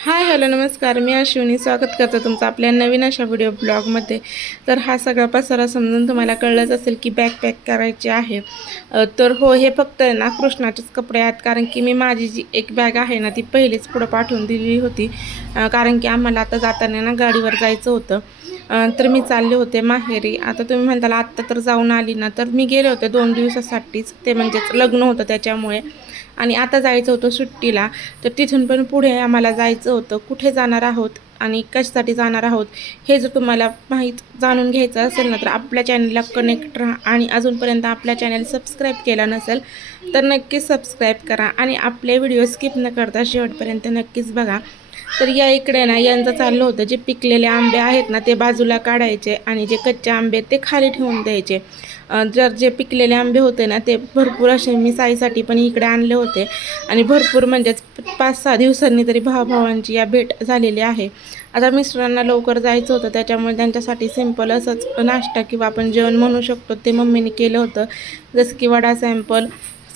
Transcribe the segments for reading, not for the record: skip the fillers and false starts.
Hi hello नमस्कार. मी अश्विनी स्वागत करते तुमचं आपल्या नवीन अशा व्हिडिओ ब्लॉगमध्ये. तर हा सगळा पसारा समजून तुम्हाला कळलंच असेल की बॅग पॅक करायची आहे. तर हो, हे फक्त ना कृष्णाचेच कपडे आहेत, कारण की मी माझी जी एक बॅग आहे ना ती पहिलीच पुढं पाठवून दिलेली होती. कारण की आम्हाला आता जाताना ना गाडीवर जायचं होतं. तर मी चालले होते माहेरी. आता तुम्ही म्हणताल आत्ता तर जाऊन आली ना, तर मी गेले होते 2 दिवसासाठीच. ते म्हणजेच लग्न होतं त्याच्यामुळे. आणि आता जायचं होतं सुट्टीला. तर तिथून पण पुढे आम्हाला जायचं होतं. कुठे जाणार आहोत आणि कशासाठी जाणार आहोत हे जर तुम्हाला जाणून घ्यायचं असेल ना, तर आपल्या चॅनलला कनेक्ट राहा. आणि अजूनपर्यंत आपल्या चॅनल सबस्क्राईब केला नसेल तर नक्कीच सबस्क्राईब करा आणि आपले व्हिडिओ स्किप न करता शेवटपर्यंत नक्कीच बघा. तर या इकडे ना यांचं चाललं होतं, जे पिकलेले आंबे आहेत ना ते बाजूला काढायचे आणि जे कच्चे आंबे ते खाली ठेवून द्यायचे. जर जे पिकलेले आंबे होते ना ते भरपूर असे मी साईसाठी पण इकडे आणले होते. आणि भरपूर म्हणजेच 5-6 दिवसांनी तरी भावाभावांची या भेट झालेली आहे. आता मिस्टरांना लवकर जायचं होतं, त्याच्यामुळे त्यांच्यासाठी सिंपल असंच नाश्ता किंवा आपण जेवण म्हणू शकतो ते मम्मीने केलं होतं. जसं की वडा सॅम्पल,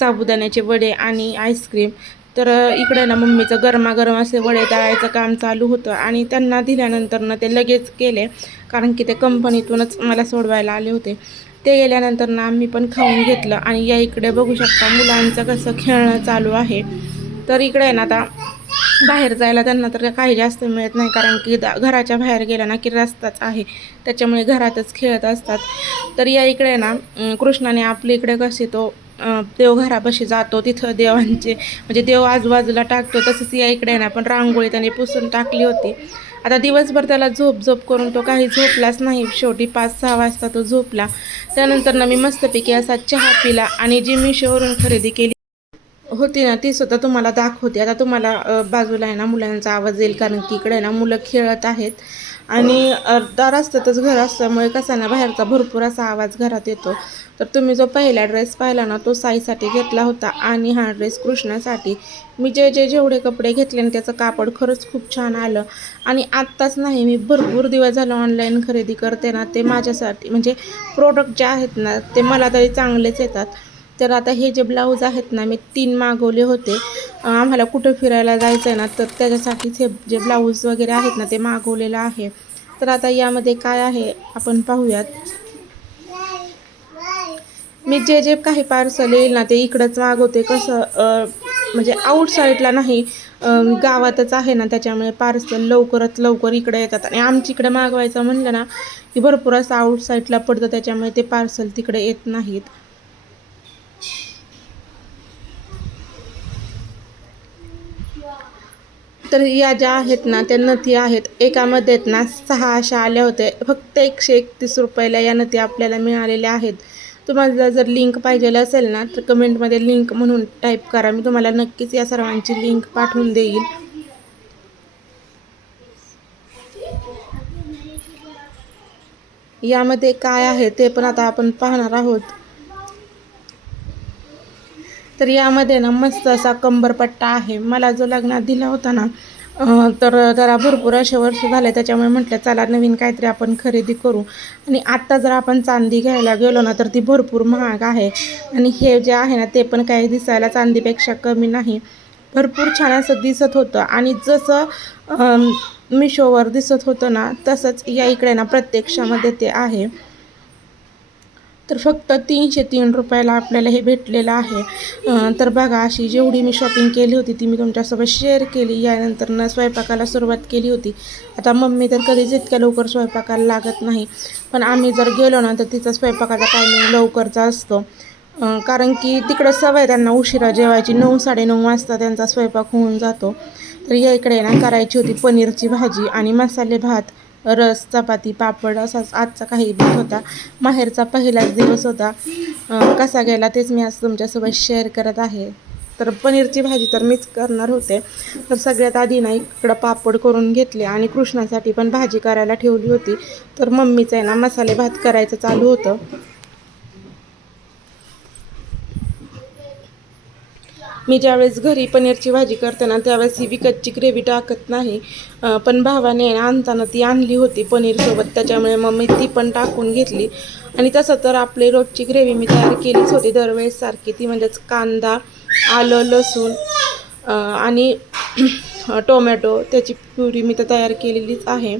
साबुदाण्याचे वडे आणि आईस्क्रीम. तर इकडे ना मम्मीचं गरमागरम असे वडे तळायचं काम चालू होतं आणि त्यांना दिल्यानंतर ना ते लगेच केले, कारण की ते कंपनीतूनच मला सोडवायला आले होते. ते गेल्यानंतर ना आम्ही पण खाऊन घेतलं. आणि या इकडे बघू शकता मुलांचं कसं खेळणं चालू आहे. तर इकडे ना आता बाहेर जायला त्यांना तर काही जास्त मिळत नाही, कारण की घराच्या बाहेर गेला ना की रस्ताच आहे, त्याच्यामुळे घरातच खेळत असतात. तर या इकडे ना कृष्णाने आपल्या इकडे कसे तो देवघरापाशी जातो, तिथं देवांचे म्हणजे देव आजूबाजूला टाकतो, तसंच या इकडे ना पण रांगोळी त्याने पुसून टाकली होती. आता दिवसभर त्याला झोप करून तो काही झोपलाच नाही. शेवटी 5-6 वाजता तो झोपला. त्यानंतर ना मी मस्तपैकी असा चहा पिला आणि जी मिशोवरून खरेदी केली होती ना ती सुद्धा तुम्हाला दाखवते. आता तुम्हाला बाजूला आहे ना मुलांचा आवाज येईल, कारण की इकडे ना मुलं खेळत आहेत. आणि दार असतातच घर असल्यामुळे कसा ना बाहेरचा भरपूर असा आवाज घरात येतो. तर तुम्ही जो पहिला ड्रेस पाहिला ना तो साईसाठी घेतला होता आणि हा ड्रेस कृष्णासाठी. मी जेवढे कपडे घेतले ना त्याचं कापड खरंच खूप छान आलं. आणि आत्ताच नाही, मी भरपूर दिवस झालं ऑनलाईन खरेदी करते ना, ते माझ्यासाठी म्हणजे प्रोडक्ट जे आहेत ना ते मला तरी चांगलेच येतात. तर आता हे जे ब्लाऊज आहेत ना मी 3 मागवले होते. आम्हाला कुठं फिरायला जायचं आहे ना, तर त्याच्यासाठीच हे जे ब्लाऊज वगैरे आहेत ना ते मागवलेलं आहे. तर आता यामध्ये काय आहे आपण पाहूयात. मी जे काही पार्सल येईल ना ते इकडंच मागवते. कसं म्हणजे आउटसाईडला नाही, गावातच आहे ना, त्याच्यामुळे पार्सल लवकरात लवकर इकडे येतात. आणि आमच्या इकडे मागवायचं म्हणलं ना की भरपूर असं आउटसाईडला पडतं, त्याच्यामुळे ते पार्सल तिकडे येत नाहीत. तर या ज्या आहेत ना त्या नथी आहेत, एकामध्ये आहेत ना 6 अशा आल्या होत्या. फक्त 131 रुपयाला या नथी आपल्याला मिळालेल्या आहेत. तुम्हाला जर लिंक पाहिजे असेल ना तर कमेंटमध्ये लिंक म्हणून टाईप करा, मी तुम्हाला नक्कीच या सर्वांची लिंक पाठवून देईल. यामध्ये काय आहे ते पण आता आपण पाहणार आहोत. तर यामध्ये ना मस्त असा कंबरपट्टा आहे. मला जो लग्नात दिला होता ना, तर जरा भरपूर असे वर्ष झाले, त्याच्यामुळे म्हटलं चला नवीन काहीतरी आपण खरेदी करू. आणि आत्ता जर आपण चांदी घ्यायला गेलो ना तर ती भरपूर महाग आहे. आणि हे जे आहे ना ते पण काही दिसायला चांदीपेक्षा कमी नाही. भरपूर छान असं दिसत होतं. आणि जसं मिशोवर दिसत होतं ना तसंच या इकडे ना प्रत्यक्षामध्ये ते आहे. तर फक्त 303 रुपयाला आपल्याला हे भेटलेलं आहे. तर बघा, अशी जेवढी मी शॉपिंग केली होती ती मी तुमच्यासोबत शेअर केली. यानंतर स्वयंपाकाला सुरुवात केली होती. आता मम्मी तर कधीच इतक्या लवकर स्वयंपाकाला लागत नाही, पण आम्ही जर गेलो ना तर तिचा स्वयंपाकाचा टायमिंग लवकरचा असतो. कारण की तिकडं सवय त्यांना उशिरा जेवायची, 9-9:30 वाजता त्यांचा स्वयंपाक होऊन जातो. तर या इकडे ना करायची होती पनीरची भाजी आणि मसाले भात, रस, चपाती, पापड असाच आजचा काही बेत होता. माहेरचा पहिलाच दिवस होता. कसा गेला तेच मी आज तुमच्यासोबत शेअर करत आहे. तर पनीरची भाजी तर मीच करणार होते. तर सगळ्यात आधी ना इकडं पापड करून घेतले आणि कृष्णासाठी पण भाजी करायला ठेवली होती. तर मम्मीचं आहे ना मसाले भात करायचं चालू होतं. मी ज्यावेळेस घरी पनीरची भाजी करते ना त्यावेळेस ही विकतची ग्रेव्ही टाकत नाही. पण भावाने आणताना ती आणली होती पनीरसोबत, त्याच्यामुळे मग मी ती पण टाकून घेतली. आणि तसं तर आपली रोजची ग्रेव्ही मी तयार केलीच होती दरवेळेस सारखी, ती म्हणजेच कांदा, आलं, लसूण आणि टोमॅटो त्याची प्युरी मी तर तयार केलेलीच आहे.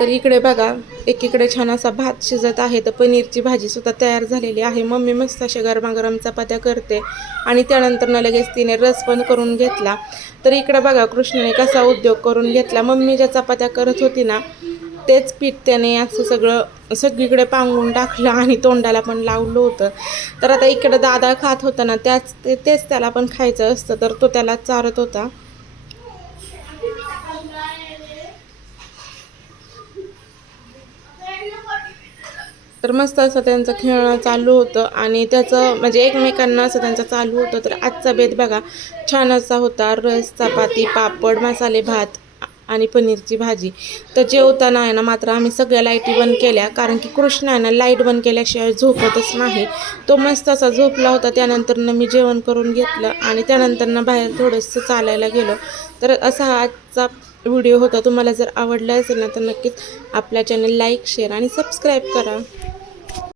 तर इकडे बघा एकीकडे छान असा भात शिजत आहे, तर पनीरची भाजी सुद्धा तयार झालेली आहे. मम्मी मस्त अशा गरमागरम चपात्या करते आणि त्यानंतर लगेच तिने रस पण करून घेतला. तर इकडे बघा कृष्णाने कसा उद्योग करून घेतला. मम्मी ज्या चपात्या करत होती ना तेच पीठ त्याने असं सगळीकडे पांगून टाकलं आणि तोंडाला पण लावलं होतं. तर आता इकडे दादा खात होता ना तेच त्याला पण खायचं असतं, तर तो त्याला चारत होता. तर मस्त असं त्यांचं खेळणं चालू होतं आणि त्याचं म्हणजे एकमेकांना असं त्यांचं चालू होतं. तर आजचा बेत बघा छान असा होता. रस, चपाती, पापड, मसाले भात आणि पनीरची भाजी. तर जेवताना आहे ना मात्र आम्ही सगळ्या लाईटी बंद केल्या, कारण की कृष्ण आहे ना लाईट बंद केल्याशिवाय झोपतच नाही. तो मस्त असा झोपला होता. त्यानंतरनं मी जेवण करून घेतलं आणि त्यानंतरनं बाहेर थोडंसं चालायला गेलो. तर असा हा आजचा व्हिडिओ होता. तुम्हाला जर आवडला असेल ना तर नक्कीच आपल्या चॅनल लाईक, शेअर आणि सबस्क्राईब करा.